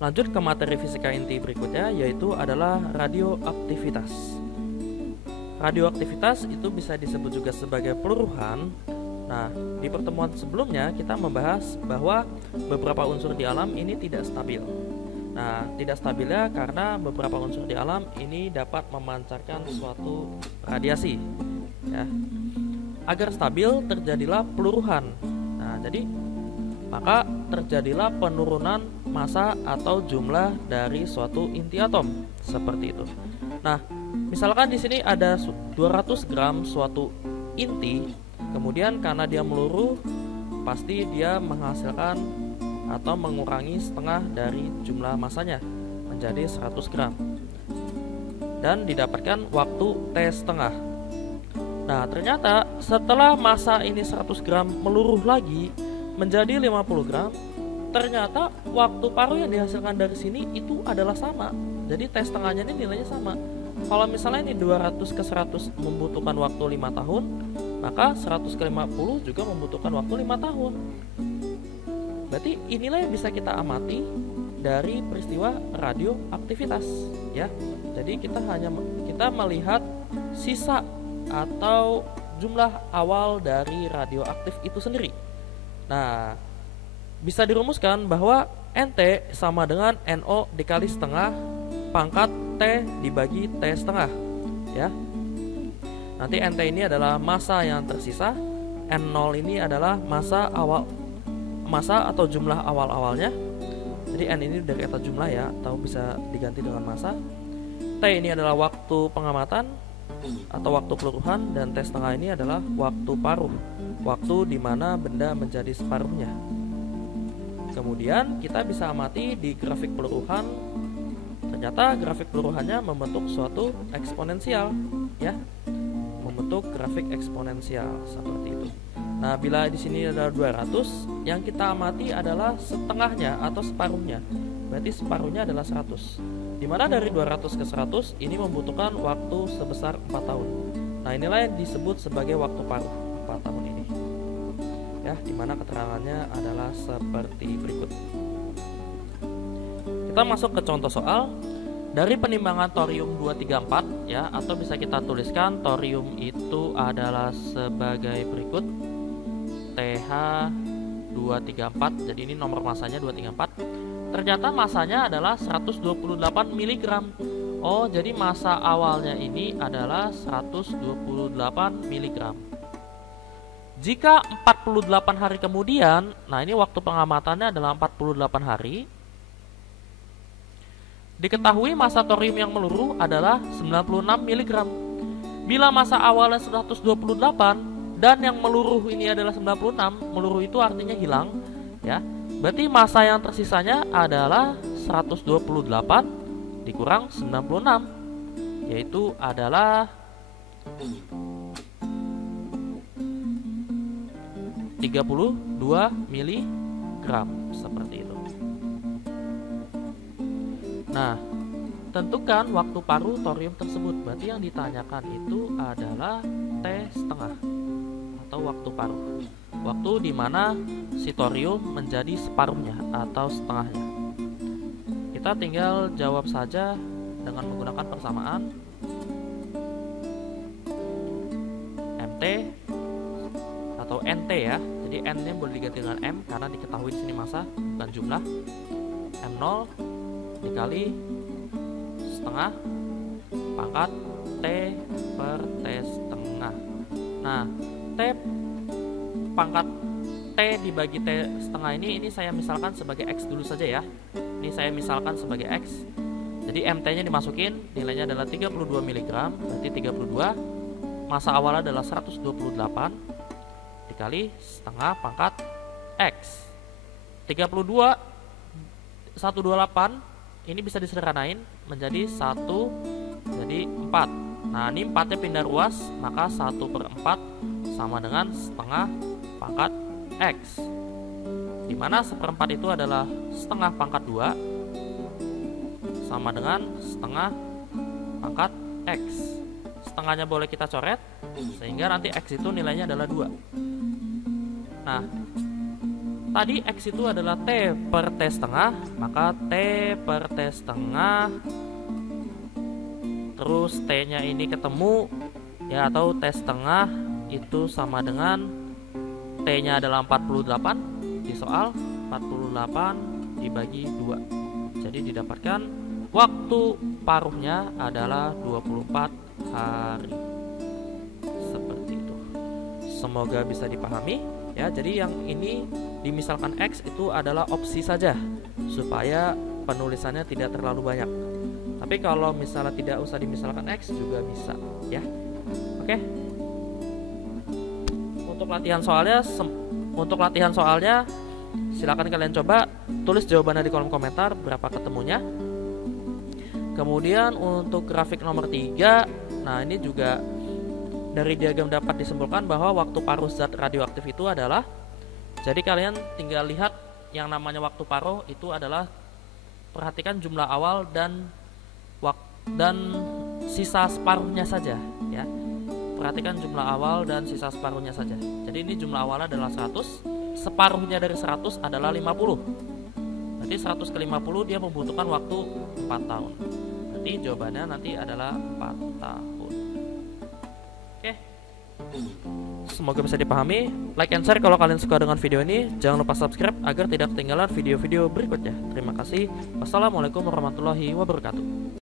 Lanjut ke materi fisika inti berikutnya, yaitu adalah radioaktivitas. Radioaktivitas itu bisa disebut juga sebagai peluruhan. Nah, di pertemuan sebelumnya kita membahas bahwa beberapa unsur di alam ini tidak stabil. Nah, tidak stabilnya karena beberapa unsur di alam ini dapat memancarkan suatu radiasi, ya. Agar stabil terjadilah peluruhan. Nah, jadi maka terjadilah penurunan massa atau jumlah dari suatu inti atom seperti itu. Nah, misalkan di sini ada 200 gram suatu inti, kemudian karena dia meluruh, pasti dia menghasilkan atau mengurangi setengah dari jumlah massanya menjadi 100 gram dan didapatkan waktu T setengah. Nah, ternyata setelah massa ini 100 gram meluruh lagi menjadi 50 gram, ternyata waktu paruh yang dihasilkan dari sini itu adalah sama. Jadi T setengahnya ini nilainya sama. Kalau misalnya ini 200 ke 100 membutuhkan waktu 5 tahun, maka 100 ke 50 juga membutuhkan waktu 5 tahun. Berarti inilah yang bisa kita amati dari peristiwa radioaktivitas, ya. Jadi kita melihat sisa atau jumlah awal dari radioaktif itu sendiri. Nah, bisa dirumuskan bahwa NT sama dengan NO dikali setengah pangkat T dibagi T setengah, ya. Nanti NT ini adalah massa yang tersisa, N0 ini adalah massa atau jumlah awal-awalnya. Jadi N ini dari kata jumlah, ya, atau bisa diganti dengan massa. T ini adalah waktu pengamatan atau waktu peluruhan, dan T setengah ini adalah waktu paruh, waktu di mana benda menjadi separuhnya. Kemudian kita bisa amati di grafik peluruhan, ternyata grafik peluruhannya membentuk suatu eksponensial, ya, membentuk grafik eksponensial seperti itu. Nah, bila di sini ada 200, yang kita amati adalah setengahnya atau separuhnya. Berarti separuhnya adalah 100. Dimana dari 200 ke 100 ini membutuhkan waktu sebesar 4 tahun. Nah, inilah yang disebut sebagai waktu paruh 4 tahun ini. Ya, dimana keterangannya adalah seperti berikut. Kita masuk ke contoh soal. Dari penimbangan thorium 234, ya, atau bisa kita tuliskan thorium itu adalah sebagai berikut. TH234, jadi ini nomor masanya 234. Ternyata masanya adalah 128 mg. Oh, jadi massa awalnya ini adalah 128 mg. Jika 48 hari kemudian, nah ini waktu pengamatannya adalah 48 hari, diketahui massa thorium yang meluruh adalah 96 mg. Bila massa awalnya 128 dan yang meluruh ini adalah 96, meluruh itu artinya hilang, ya. Berarti massa yang tersisanya adalah 128 dikurang 96, yaitu adalah 32 mg seperti itu. Nah, tentukan waktu paruh thorium tersebut. Berarti yang ditanyakan itu adalah T setengah atau waktu paruh, waktu di mana si thorium menjadi separuhnya atau setengahnya. Kita tinggal jawab saja dengan menggunakan persamaan MT atau NT, ya. Jadi N nya boleh diganti dengan M karena diketahui di sini massa bukan jumlah. M0 dikali setengah pangkat T per T setengah. Nah, T pangkat T dibagi T setengah ini saya misalkan sebagai X dulu saja, ya. Ini saya misalkan sebagai X. Jadi MT nya dimasukin, nilainya adalah 32 mg, berarti 32. Massa awalnya adalah 128 dikali setengah pangkat X. 32 128 ini bisa disederhanain menjadi 1 jadi 4. Nah, ini 4 nya pindah ruas, maka 1/4 sama dengan setengah pangkat X, dimana 1/4 itu adalah setengah pangkat 2 sama dengan setengah pangkat X. Setengahnya boleh kita coret sehingga nanti X itu nilainya adalah 2. Nah, tadi X itu adalah T per T setengah, maka T per T setengah, terus T-nya ini ketemu ya, atau T setengah itu sama dengan T-nya adalah 48 di soal, 48 dibagi 2. Jadi didapatkan waktu paruhnya adalah 24 hari. Seperti itu. Semoga bisa dipahami ya. Jadi yang ini dimisalkan X itu adalah opsi saja supaya penulisannya tidak terlalu banyak. Tapi kalau misalnya tidak usah dimisalkan X juga bisa ya. Oke. Untuk latihan soalnya silakan kalian coba tulis jawabannya di kolom komentar berapa ketemunya. Kemudian untuk grafik nomor 3, nah ini juga dari diagram dapat disimpulkan bahwa waktu paruh zat radioaktif itu adalah, jadi kalian tinggal lihat yang namanya waktu paruh itu adalah, perhatikan jumlah awal dan sisa separuhnya saja ya. Perhatikan jumlah awal dan sisa separuhnya saja. Jadi ini jumlah awalnya adalah 100, separuhnya dari 100 adalah 50. Berarti 100 ke 50 dia membutuhkan waktu 4 tahun. Berarti jawabannya nanti adalah 4 tahun. Oke. Semoga bisa dipahami. Like and share kalau kalian suka dengan video ini. Jangan lupa subscribe agar tidak ketinggalan video-video berikutnya. Terima kasih. Wassalamualaikum warahmatullahi wabarakatuh.